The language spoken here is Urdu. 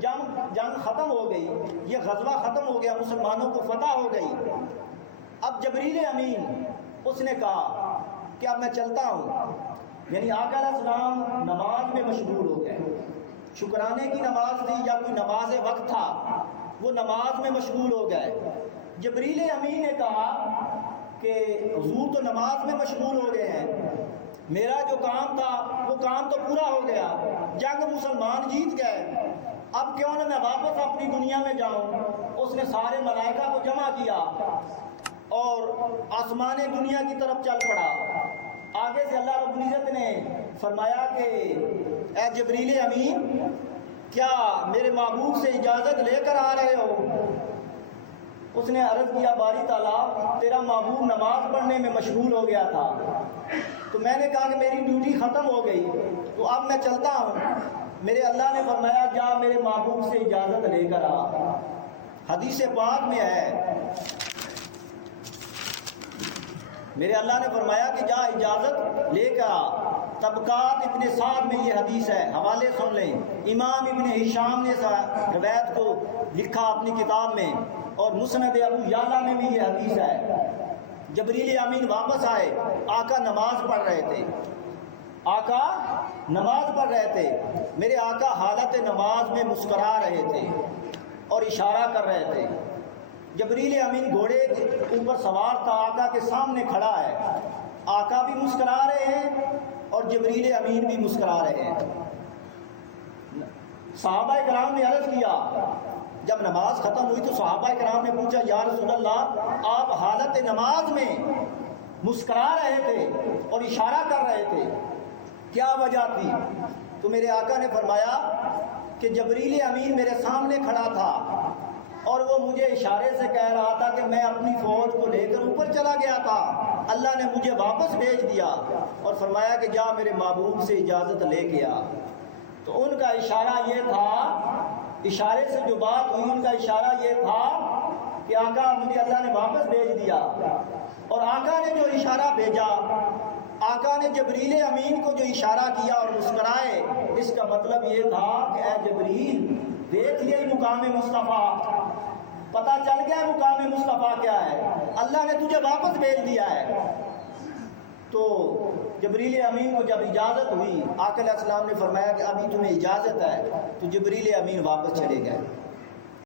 جنگ ختم ہو گئی، یہ غزوہ ختم ہو گیا، مسلمانوں کو فتح ہو گئی۔ اب جبریل امین اس نے کہا کہ اب میں چلتا ہوں، یعنی آقا علیہ السلام نماز میں مشغول ہو گئے، شکرانے کی نماز تھی یا کوئی نماز وقت تھا، وہ نماز میں مشغول ہو گئے۔ جبریل امین نے کہا کہ حضور تو نماز میں مشغول ہو گئے ہیں، میرا جو کام تھا وہ کام تو پورا ہو گیا، جنگ مسلمان جیت گئے، اب کیوں نہ میں واپس اپنی دنیا میں جاؤں۔ اس نے سارے ملائکہ کو جمع کیا اور آسمان دنیا کی طرف چل پڑا۔ آگے سے اللہ رب العزت نے فرمایا کہ اے جبریل امین، کیا میرے محبوب سے اجازت لے کر آ رہے ہو؟ اس نے عرض کیا باری تعالیٰ تیرا محبوب نماز پڑھنے میں مشغول ہو گیا تھا، تو میں نے کہا کہ میری ڈیوٹی ختم ہو گئی، تو اب میں چلتا ہوں۔ میرے اللہ نے فرمایا جا میرے محبوب سے اجازت لے کر آ۔ حدیث پاک میں ہے، میرے اللہ نے فرمایا کہ جا اجازت لے کر آ۔ طبقات ابن سعد میں یہ حدیث ہے، حوالے سن لیں، امام ابن ہشام نے روایت کو لکھا اپنی کتاب میں، اور مسند ابو یعلا میں بھی یہ حدیث ہے۔ جبریل امین واپس آئے، آقا نماز پڑھ رہے تھے، آقا نماز پڑھ رہے تھے، میرے آقا حالت نماز میں مسکرا رہے تھے اور اشارہ کر رہے تھے۔ جبریل امین گھوڑے کے اوپر سوار تھا، آقا کے سامنے کھڑا ہے، آقا بھی مسکرا رہے ہیں اور جبریل امین بھی مسکرا رہے ہیں۔ صحابہ کرام نے عرض کیا، جب نماز ختم ہوئی تو صحابہ کرام نے پوچھا یا رسول اللہ آپ حالت نماز میں مسکرا رہے تھے اور اشارہ کر رہے تھے، کیا وجہ تھی؟ تو میرے آقا نے فرمایا کہ جبریل امین میرے سامنے کھڑا تھا اور وہ مجھے اشارے سے کہہ رہا تھا کہ میں اپنی فوج کو لے کر اوپر چلا گیا تھا، اللہ نے مجھے واپس بھیج دیا اور فرمایا کہ جا میرے محبوب سے اجازت لے کے آ۔ تو ان کا اشارہ یہ تھا، اشارے سے جو بات ہوئی ان کا اشارہ یہ تھا کہ آقا مجھے اللہ نے واپس بھیج دیا، اور آقا نے جو اشارہ بھیجا، آقا نے جبریل امین کو جو اشارہ کیا اور مسکرائے، اس کا مطلب یہ تھا کہ اے جبریل دیکھ لیا مقام مصطفیٰ، پتہ چل گیا مقام مصطفیٰ کیا ہے، اللہ نے تجھے واپس بھیج دیا ہے۔ تو جبریل امین کو جب اجازت ہوئی، آقا علیہ السلام نے فرمایا کہ ابھی تمہیں اجازت ہے، تو جبریل امین واپس چلے گئے۔